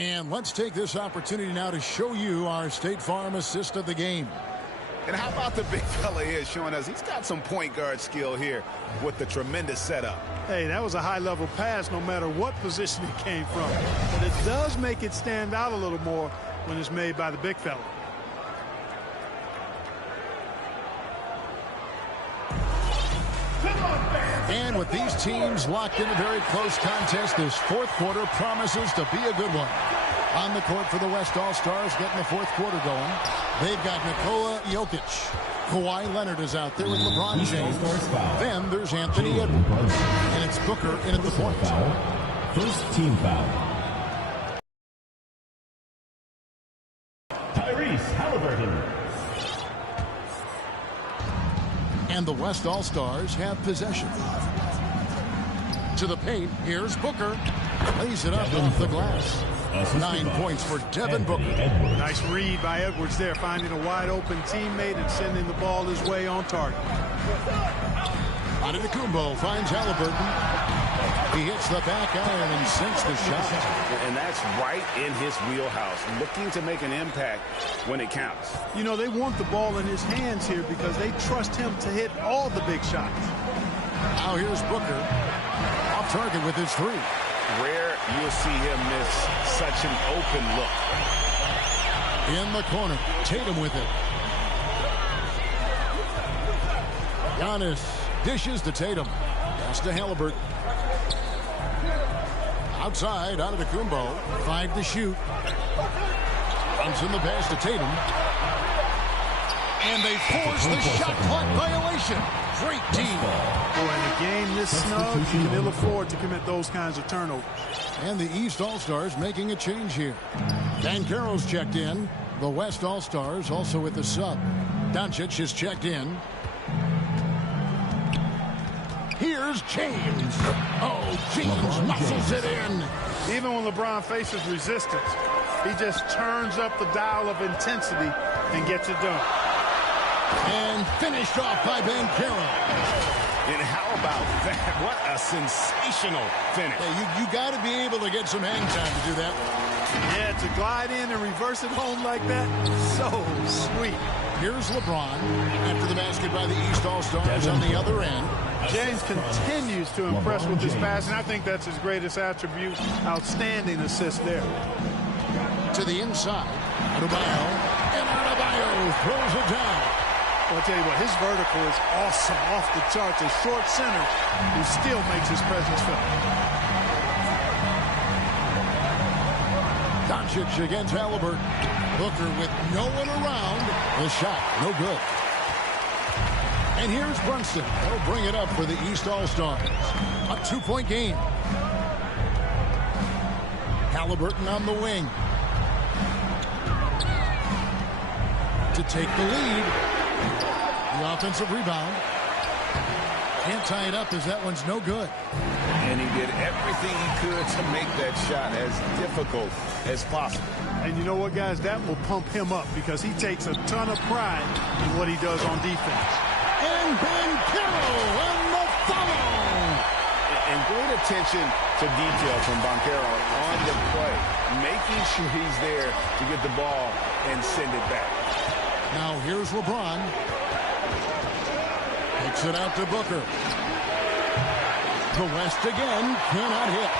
And let's take this opportunity now to show you our State Farm assist of the game. And how about the big fella here showing us he's got some point guard skill here with the tremendous setup. Hey, that was a high-level pass no matter what position it came from. But it does make it stand out a little more when it's made by the big fella. And with these teams locked in a very close contest, this fourth quarter promises to be a good one. On the court for the West All-Stars, getting the fourth quarter going. They've got Nikola Jokic. Kawhi Leonard is out there with LeBron James. Then there's Anthony Edwards. And it's Booker in at the point. First team foul. Tyrese Halliburton. And the West All-Stars have possession. To the paint, here's Booker. Lays it up off the glass. 9 points for Devin Booker. Nice read by Edwards there, finding a wide-open teammate and sending the ball his way on target. Antetokounmpo finds Halliburton. He hits the back iron and sinks the shot. And that's right in his wheelhouse, looking to make an impact when it counts. You know, they want the ball in his hands here because they trust him to hit all the big shots. Now here's Booker. Off target with his three. Rare you'll see him miss such an open look. In the corner, Tatum with it. Giannis dishes to Tatum. Pass to Halliburton. Outside, out of the Kumbo. 5 to shoot. Brunson the pass to Tatum. And they force the shot clock violation. Great team. Boy, in a game this snug, you can ill afford to commit those kinds of turnovers. And the East All-Stars making a change here. Banchero's checked in. The West All-Stars also with the sub. Doncic is checked in. Here's James. Oh, James muscles it in. Even when LeBron faces resistance, he just turns up the dial of intensity and gets it done. And finished off by Banchero. And how about that? What a sensational finish. Hey, you got to be able to get some hang time to do that. Yeah, to glide in and reverse it home like that, so sweet. Here's LeBron after the basket by the East All-Stars on the other end. James continues to impress with his passing. I think that's his greatest attribute. Outstanding assist there. To the inside. Adebayo. And Adebayo throws it down. I'll tell you what, his vertical is awesome, off the charts. A short center who still makes his presence felt. Doncic against Halliburton. Booker with no one around. The shot, no good. And here's Brunson. He'll bring it up for the East All-Stars. A 2-point game. Halliburton on the wing. To take the lead. The offensive rebound. Can't tie it up as that one's no good. And he did everything he could to make that shot as difficult as possible. And you know what, guys? That will pump him up because he takes a ton of pride in what he does on defense. And Banchero on the follow. And great attention to detail from Banchero on the play, making sure he's there to get the ball and send it back. Now here's LeBron. Takes it out to Booker. The West again cannot hit.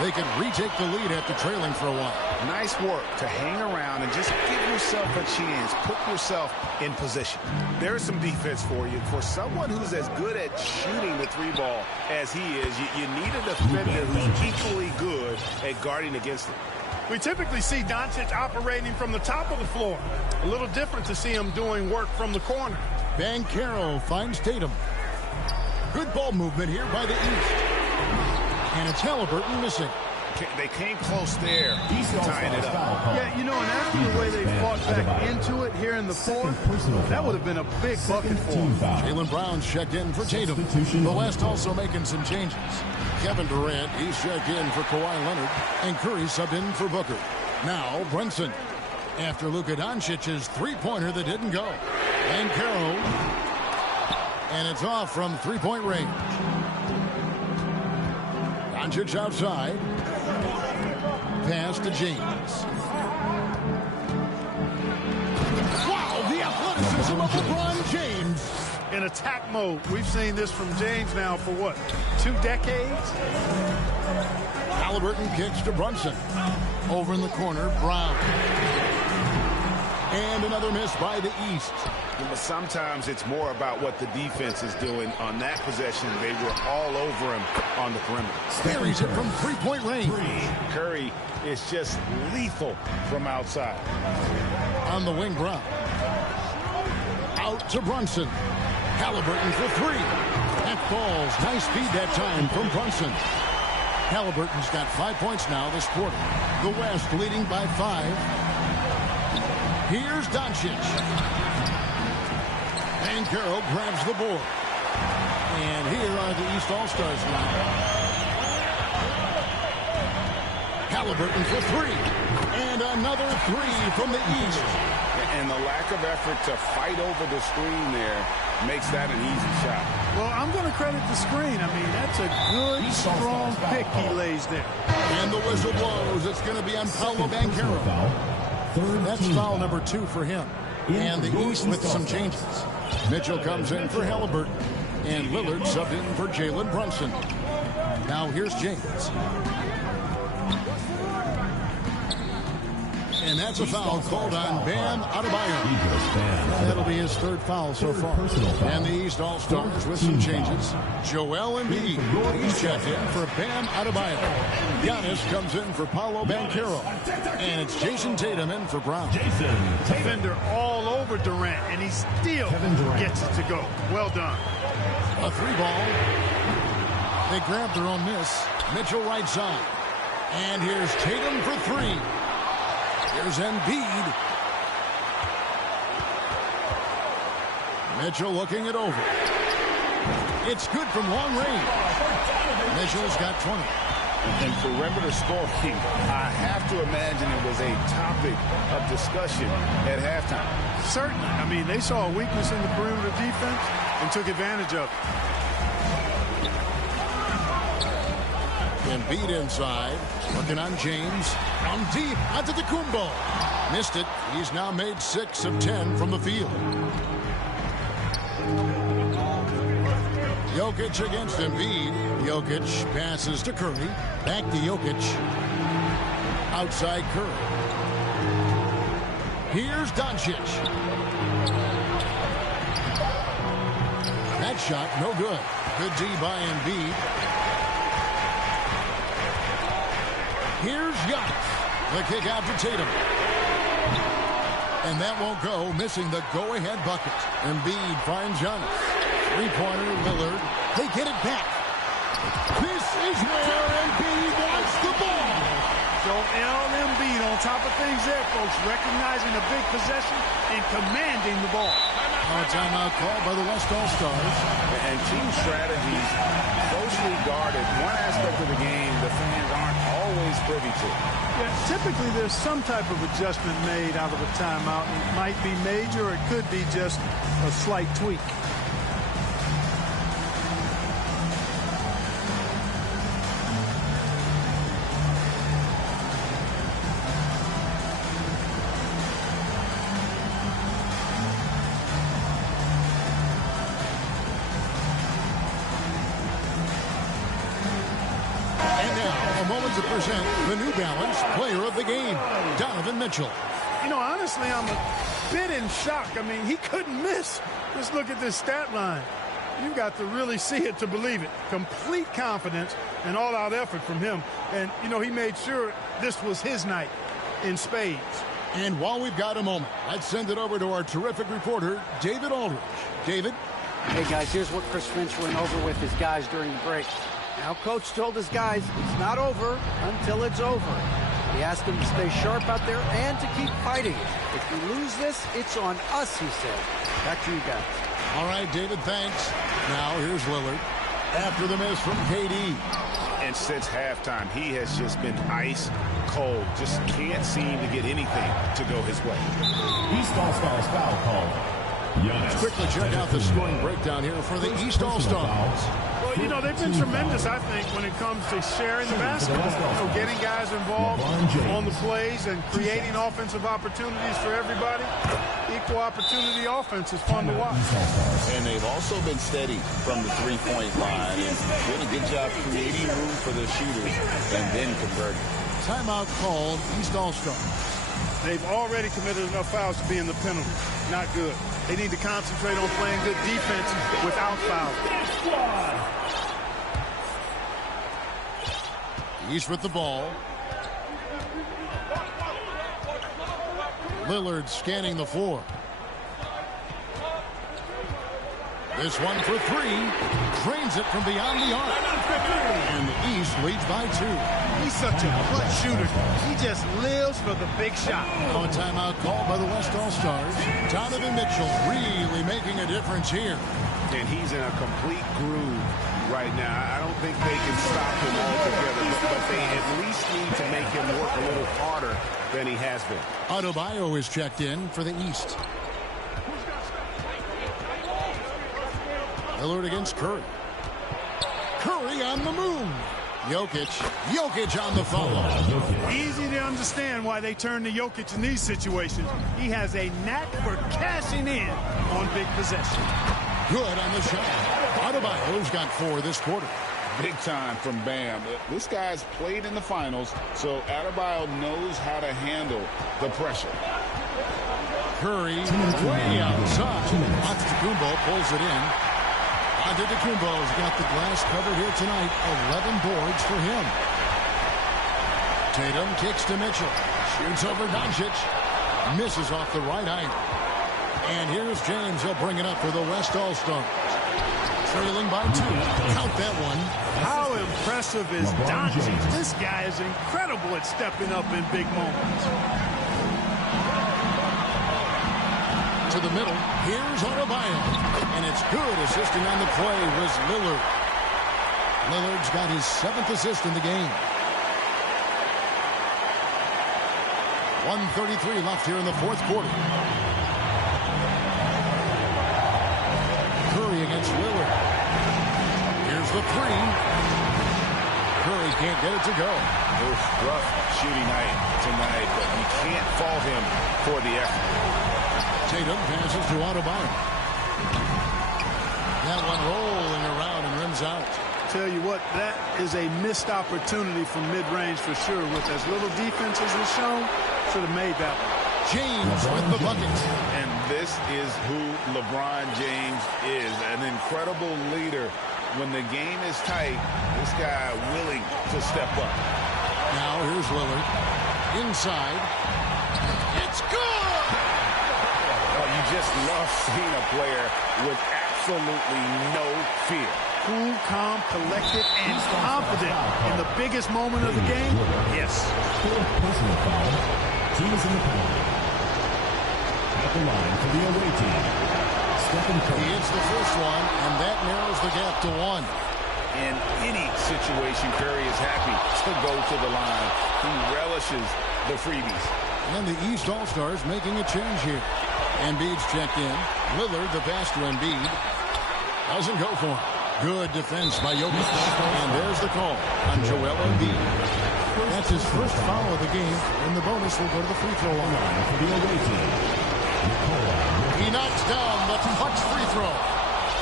They can retake the lead after trailing for a while. Nice work to hang around and just give yourself a chance. Put yourself in position. There's some defense for you. For someone who's as good at shooting the 3-ball as he is, you need a defender who's equally good at guarding against it. We typically see Doncic operating from the top of the floor. A little different to see him doing work from the corner. Banchero finds Tatum. Good ball movement here by the East. And it's Halliburton missing. They came close there, tying it up. Yeah, you know, and after the way they fought back into it here in the fourth, that would have been a big bucket for him. Jaylen Brown's checked in for Tatum. The West also making some changes. Kevin Durant, he's checked in for Kawhi Leonard. And Curry subbed in for Booker. Now Brunson. After Luka Doncic's three-pointer that didn't go. Banchero. And it's off from three-point range. Doncic outside. Pass to James. Wow, the athleticism of LeBron James. In attack mode. We've seen this from James now for what, 2 decades? Halliburton kicks to Brunson. Over in the corner, Brown. And another miss by the East. But sometimes it's more about what the defense is doing. On that possession, they were all over him on the perimeter. Buries it from three-point range. Curry is just lethal from outside. On the wing, Brown. Out to Brunson. Halliburton for three. That falls. Nice speed that time from Brunson. Halliburton's got 5 points now this quarter. The West leading by 5. Here's Doncic. Banchero grabs the board. And here are the East All-Stars now. Halliburton for three. And another three from the East. And the lack of effort to fight over the screen there makes that an easy shot. Well, I'm going to credit the screen. I mean, that's a good, strong pick he lays there. And the whistle blows. It's going to be on Paolo Banchero. That's foul number 2 for him. And the East with some changes. Mitchell comes in for Halliburton. And Lillard subbed in for Jalen Brunson. Now here's James. And that's a foul called on Bam Adebayo. And that'll be his third foul so far. And the East All-Stars with some changes. Joel Embiid, he's checked in for Bam Adebayo. Giannis comes in for Paolo Banchero. And it's Jason Tatum in for Brown. Defender all over Durant, and he still gets it to go. Well done. A 3-ball. They grab their own miss. Mitchell right side. And here's Tatum for 3. Here's Embiid. Mitchell looking it over. It's good from long range. Mitchell's got 20. And perimeter scoring, I have to imagine it was a topic of discussion at halftime. Certainly. I mean, they saw a weakness in the perimeter defense and took advantage of it. Embiid inside, working on James. From deep, onto the Kumbo. Missed it. He's now made 6 of 10 from the field. Jokic against Embiid. Jokic passes to Curry. Back to Jokic. Outside Curry. Here's Doncic. That shot, no good. Good D by Embiid. Here's Giannis. The kick out to Tatum. And that won't go, missing the go-ahead bucket. Embiid finds Giannis. Three-pointer, Lillard. They get it back. This is where Embiid wants the ball. Joel Embiid on top of things there, folks, recognizing a big possession and commanding the ball. A timeout called by the West All-Stars. And team strategies closely guarded. One aspect of the game the fans aren't always privy to. Yeah, typically there's some type of adjustment made out of a timeout. It might be major or it could be just a slight tweak. To present the New Balance Player of the Game, Donovan Mitchell. You know, honestly, I'm a bit in shock. I mean, he couldn't miss. Just look at this stat line. You've got to really see it to believe it. Complete confidence and all-out effort from him. And, you know, he made sure this was his night in spades. And while we've got a moment, let's send it over to our terrific reporter, David Aldridge. David? Hey, guys, here's what Chris Finch went over with his guys during the break. Now, Coach told his guys it's not over until it's over. He asked them to stay sharp out there and to keep fighting. If we lose this, it's on us, he said. Back to you guys. All right, David, thanks. Now, here's Lillard. After the miss from KD. And since halftime, he has just been ice cold. Just can't seem to get anything to go his way. East All-Stars foul called. Let's quickly check out the scoring breakdown here for the East All-Stars. Well, you know, they've been tremendous, I think, when it comes to sharing the basketball. You know, getting guys involved on the plays and creating offensive opportunities for everybody. Equal opportunity offense is fun to watch. And they've also been steady from the three-point line and doing a good job creating room for the shooters and then converting. Timeout called East All-Stars. They've already committed enough fouls to be in the penalty. Not good. They need to concentrate on playing good defense without fouls. East with the ball. Lillard scanning the floor. This one for 3. Drains it from beyond the arc. And the East leads by 2. He's such a clutch shooter. He just lives for the big shot. Now a timeout called by the West All-Stars. Donovan Mitchell really making a difference here. And he's in a complete groove right now. I don't think they can stop him altogether, but they at least need to make him work a little harder than he has been. Adebayo is checked in for the East. Lillard against Curry. Curry on the move. Jokic on the follow. Easy to understand why they turn to Jokic in these situations. He has a knack for cashing in on big possessions. Good on the shot. Adebayo's got 4 this quarter. big time from Bam. This guy's played in the finals, so Adebayo knows how to handle the pressure. Curry way outside. Antetokounmpo pulls it in. Antetokounmpo's got the glass covered here tonight. 11 boards for him. Tatum kicks to Mitchell. Shoots over Doncic. Misses off the right eye. And here's James. He'll bring it up for the West All-Stars. Trailing by 2. Count that one. How impressive is Doncic? This guy is incredible at stepping up in big moments. To the middle. Here's Adebayo. And it's good. Assisting on the play was Lillard. Lillard's got his 7th assist in the game. 1:33 left here in the 4th quarter. Curry against Lillard. Here's the 3. Curry can't get it to go. It was rough shooting night tonight, but you can't fault him for the effort. Tatum passes to Adebayo. That one rolling around and rims out. Tell you what, that is a missed opportunity from mid-range for sure. With as little defense as was shown, should have made that one. James with the bucket. And this is who LeBron James is, an incredible leader. When the game is tight, this guy willing to step up. Now here's Lillard. Inside. It's good! Oh, you just love seeing a player with absolutely no fear. Cool, calm, collected, and confident in the biggest moment of the game. Yes. Fourth personal foul. Team is in the penalty. At the line for the away team. Stephen Curry. He hits the first one, and that narrows the gap to 1. In any situation, Curry is happy to go to the line. He relishes the freebies. And the East All-Stars making a change here. Embiid's checked in. Lillard, the pass to Embiid. Doesn't go for him. Good defense by Jokic. And there's the call on Joel Embiid. That's his first foul of the game, and the bonus will go to the free throw line. For the away team. He knocks down the clutch free throw.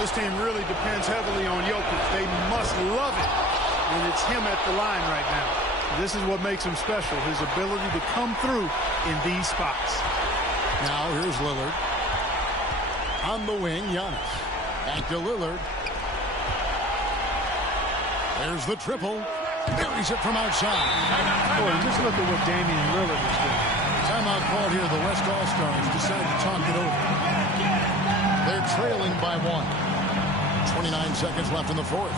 This team really depends heavily on Jokic. They must love it when it's him at the line right now. This is what makes him special, his ability to come through in these spots. Now here's Lillard. On the wing, Giannis. Back to Lillard. There's the triple. Buries it from outside. Boy, just look at what Damian Lillard is doing. Timeout called here. The West All-Stars decide to talk it over. They're trailing by 1. 29 seconds left in the 4th.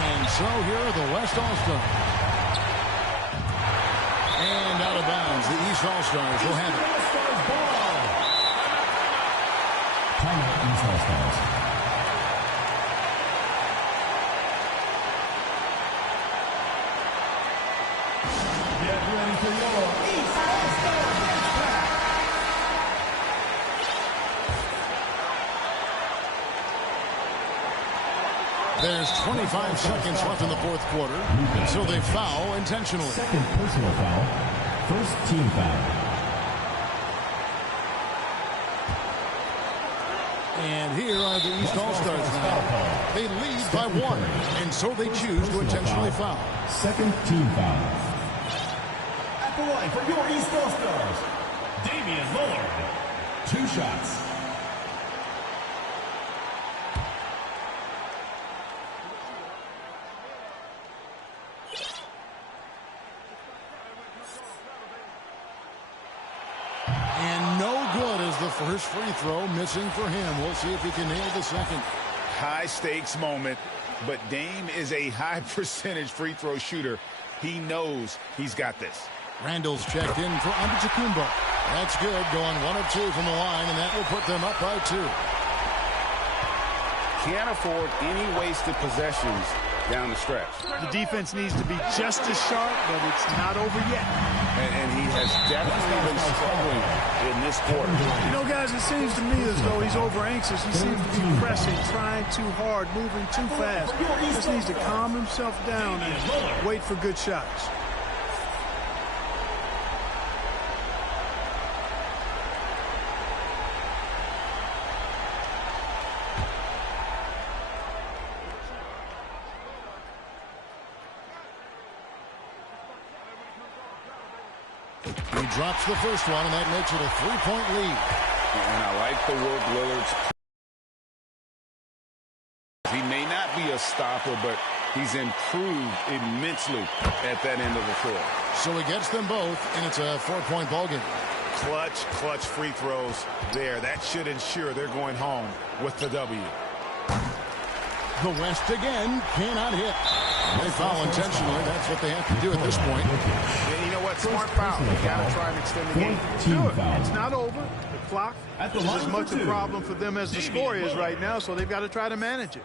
And so here are the West All-Stars. And out of bounds, the East All-Stars will have it. Timeout East All-Stars. Get ready for your East All-Stars. There's 25 seconds left in the 4th quarter, so they foul intentionally. Second personal foul. First team foul. And here are the East All-Stars now. They lead by 1, and so they choose to intentionally foul. Second team foul. At the line for your East All-Stars, Damian Lillard. 2 shots. First free throw missing for him. We'll see if he can nail the second. High stakes moment, but Dame is a high percentage free throw shooter. He knows he's got this. Randall's checked in for Antetokounmpo. That's good, going 1 of 2 from the line, and that will put them up by 2. Can't afford any wasted possessions down the stretch. The defense needs to be just as sharp, but it's not over yet. And he has definitely been struggling in this quarter. You know, guys, it seems to me as though he's over anxious. He seems to be pressing, trying too hard, moving too fast. He just needs to calm himself down and wait for good shots. He drops the first one, and that makes it a 3-point lead. And I like the work Lillard's. He may not be a stopper, but he's improved immensely at that end of the floor. So he gets them both, and it's a 4-point ball game. Clutch free throws there. That should ensure they're going home with the W. The West again cannot hit. They foul intentionally. That's what they have to do at this point. Yeah, you know what? Smart foul. You got to try and extend the game. Do it. It's not over. The clock is as much a problem for them as the score is right now, so they've got to try to manage it.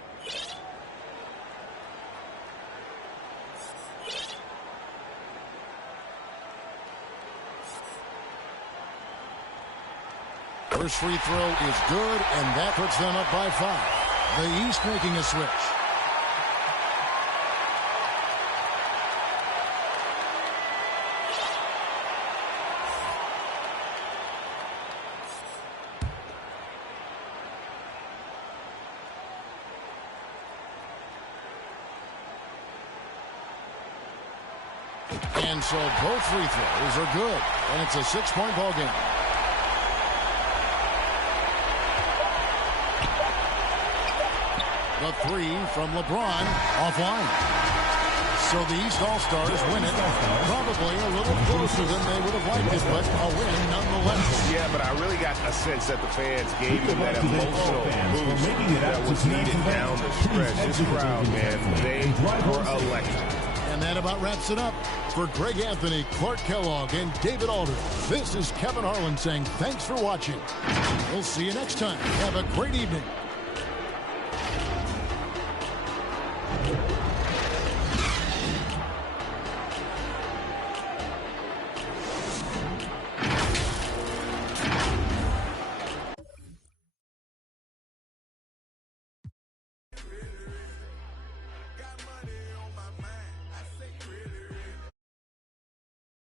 First free throw is good, and that puts them up by 5. The East making a switch. And so both free throws are good, and it's a 6-point ball game. The three from LeBron offline. So the East All-Stars win it. Probably a little closer than they would have liked it, but a win nonetheless. Yeah, but I really got a sense that the fans gave him that emotional boost that was needed down the stretch. This crowd, man, they were electric. And that about wraps it up. For Greg Anthony, Clark Kellogg, and David Alder, this is Kevin Harlan saying thanks for watching. We'll see you next time. Have a great evening.